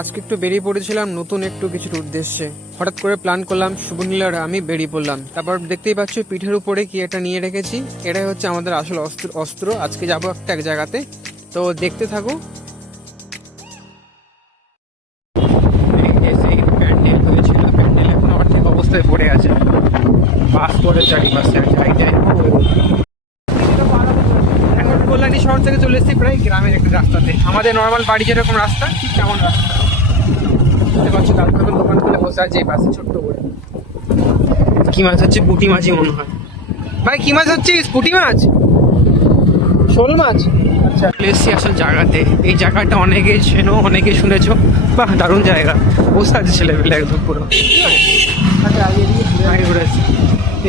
আজকে একটু বেরিয়ে পড়েছিলাম, নতুন একটু কিছুর উদ্দেশ্যে হঠাৎ করে প্ল্যান করলাম, শুভনীল আর আমি বেরিয়ে পড়লাম। তারপর দেখতেই পাচ্ছ, পিঠের উপরে কি এটা নিয়ে রেখেছি। এটাই হচ্ছে আমাদের আসল অস্ত্র অস্ত্র। আজকে যাব একটা এক জায়গাতে। তো দেখতে থাকো। অবস্থায় পড়ে আছে। বাস পড়ে চারিপাশে কল্যাণী শহর থেকে চলে এসেছি প্রায় গ্রামের একটা রাস্তাতে। আমাদের নর্মাল বাড়ি যেরকম রাস্তা, ঠিক তেমন রাস্তা। বুঝতে পারছ? দোকান খুলে বসে আছে এই পাশে ছোট্ট করে। কি মাছ হচ্ছে? পুঁটি মাছই মনে হয়। ভাই, কি মাছ হচ্ছে? পুঁটি মাছ? শোল মাছ? আচ্ছা এসেছি আসল জায়গাতে। এই জায়গাটা অনেকে চেনো, অনেকে শুনেছো। বাহ, দারুণ জায়গা। বসে আছে ছেলেপেলে একদম পুরো।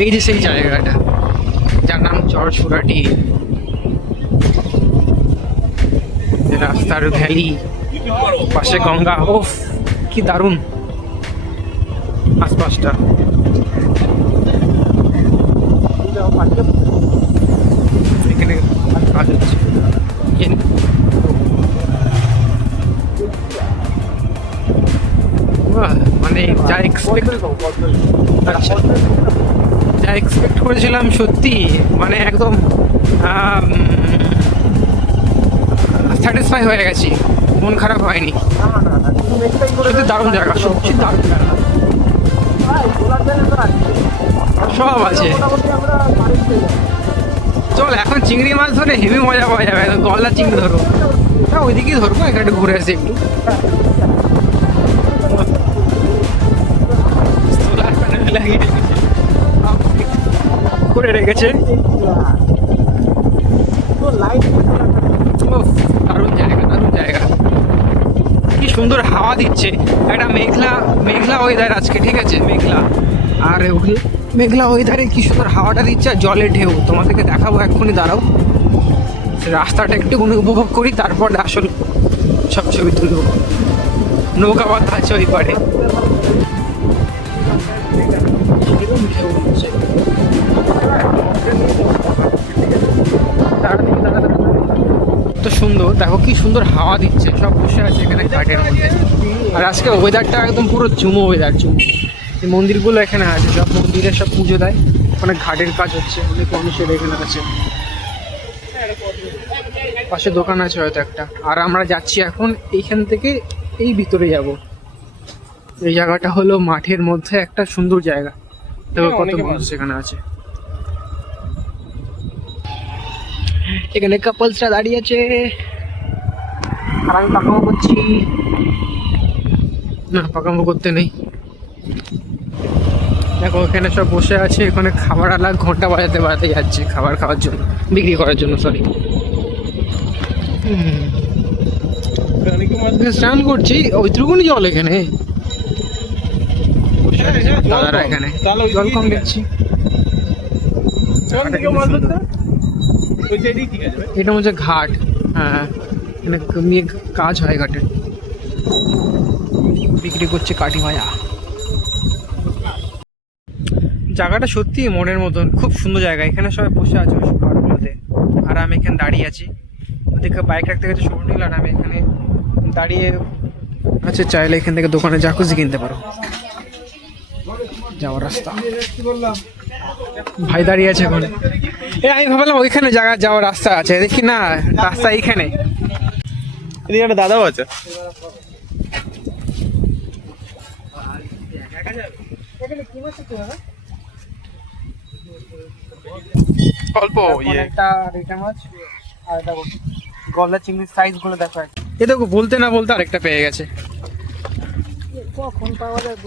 এই যে সেই জায়গাটা। যার নাম চরছুরাটি রাস্তার ভ্যালি, পাশে গঙ্গা ওফ কি দারুণ। আশপাশটা। এখানে কাজ হচ্ছে। মানে যা এক্সপেক্ট আচ্ছা। যা এক্সপেক্ট করেছিলাম সত্যি মানে একদম স্যাটিসফাই হয়ে গেছি। মন খারাপ হয়নি। দারুণ জায়গা, সত্যি দারুণ জায়গা। সব আছে। চল, এখন চিংড়ি মাছ ধরে হেভি মজা পাওয়া যাবে। গলা চিংড়ি ধরো হ্যাঁ ওইদিকেই ধরবো এখানে ঘুরে আসি একটু। করে রেখেছে। দারুণ জায়গা দারুণ জায়গা। কি সুন্দর হাওয়া দিচ্ছে। একটা মেঘলা মেঘলা ওয়েদার আজকে, ঠিক আছে? মেঘলা। আর ওখানে মেঘলা ওয়েদারে কি সুন্দর হাওয়াটা দিচ্ছে আর জলের ঢেউ। তোমাদেরকে দেখাবো এক্ষুনি, দাঁড়াও। রাস্তাটা একটু উপভোগ করি, তারপর আসল সব ছবি তুলবো। নৌকা বাতা আছে ওই পারে তো সুন্দর। দেখো কি সুন্দর হাওয়া দিচ্ছে। সব বসে আছে এখানে ঘাটের মধ্যে। আর আজকে ওয়েদারটা একদম পুরো জুমো ওয়েদার জুমো এই মন্দিরগুলো এখানে আছে সব মন্দিরে সব পুজো দেয়। অনেক ঘাটের কাজ হচ্ছে অনেক মানুষের এখানে আছে। পাশে দোকান আছে হয়তো একটা। আর আমরা যাচ্ছি এখন এইখান থেকে এই ভিতরে যাব। এই জায়গাটা হলো মাঠের মধ্যে একটা সুন্দর জায়গা। দেখো কত মানুষ এখানে আছে। এখানে কাপলসরা দাঁড়িয়ে আছে। আর আমি পাকামো করছি। না পাকামো করতে নেই। দেখো এখানে সব বসে আছে এখানে খাবার আলাদা ঘণ্টা বাজাতে বাজাতে যাচ্ছে খাবার খাওয়ার জন্য বিক্রি করার জন্য সরি স্নান করছি ওইটুকুনি জল এখানে। বসে দাদারা এখানে। জল কম দেখছি এটা হচ্ছে ঘাট। হ্যাঁ এখানে কাজ হয় ঘাটে। বিক্রি করছে কাটি ভাজা জায়গাটা সত্যি মনের মতন, খুব সুন্দর জায়গা। এখানে সবাই বসে আছে ওই ঘরগুলোতে আর আমি এখানে দাঁড়িয়ে আছি। ওদিকে বাইক রাখতে গেছে সুবর্ণিল আর আমি এখানে দাঁড়িয়ে আচ্ছা চাইলে এখান থেকে দোকানে যা খুশি কিনতে পারো। যাওয়ার রাস্তা। ভাই দাঁড়িয়ে আছে ওখানে এ আমি ভাবলাম ওইখানে জায়গা যাওয়ার রাস্তা আছে। দেখি না রাস্তা এইখানে। এদিকে একটা দাদাও আছে। অল্প ইয়ে। একটা রিটা মাছ আর এটা গলা চিংড়ির সাইজগুলো দেখো এ দেখো বলতে না বলতে আরেকটা পেয়ে গেছে। কখন পাওয়া যায়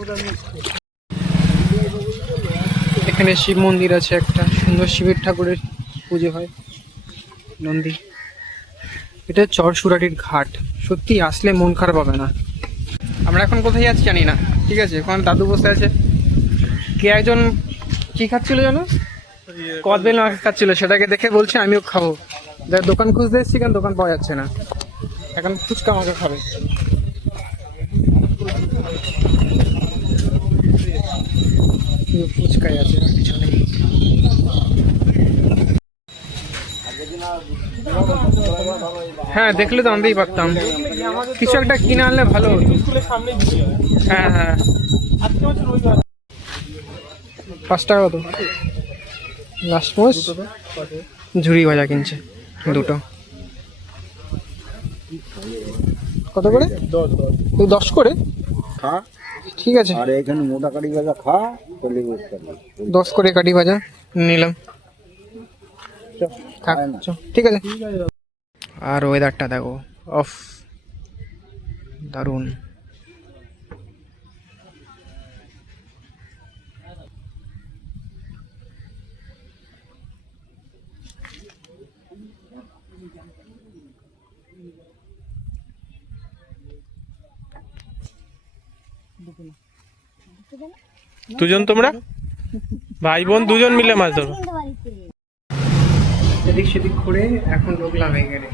এখানে শিব মন্দির আছে একটা, সুন্দর শিবের ঠাকুরের পুজো হয়, নন্দী। এটা চরসুরাটির ঘাট সত্যি আসলে মন খারাপ হবে না। আমরা এখন কোথায় যাচ্ছি জানি না, ঠিক আছে? ওখানে দাদু বসে আছে। কে একজন, কি খাচ্ছিল জানো? কদবেল মাছ খাচ্ছিল, সেটাকে দেখে বলছে, আমিও খাব। দোকান খুঁজতে এসেছি কেন দোকান পাওয়া যাচ্ছে না। এখন ফুচকা আমাকে খাবে। ফুচকাই আছে নেই। হ্যাঁ দেখলে তো আনতেই পারতাম। কিছু একটা কিনে আনলে ভালো হতো। হ্যাঁ। হ্যাঁ পাঁচ টাকা কত? লাস্ট মোস ঝুড়ি ভাজা কিনছে দুটো। কত করে? দশ করে? খা ঠিক আছে। আর এখানে মোটা কাটি ভাজা খা চলে বুঝতে পারবি। দশ করে কাটি ভাজা নিলাম। থাক চ, ঠিক আছে। আর ওয়েদারটা দেখো অফ দারুণ। দুজন তোমরা? ভাই বোন দুজন মিলে মাছ ধরো। এদিক সেদিক ঘুরে এখন ঢুকলাম এখানে।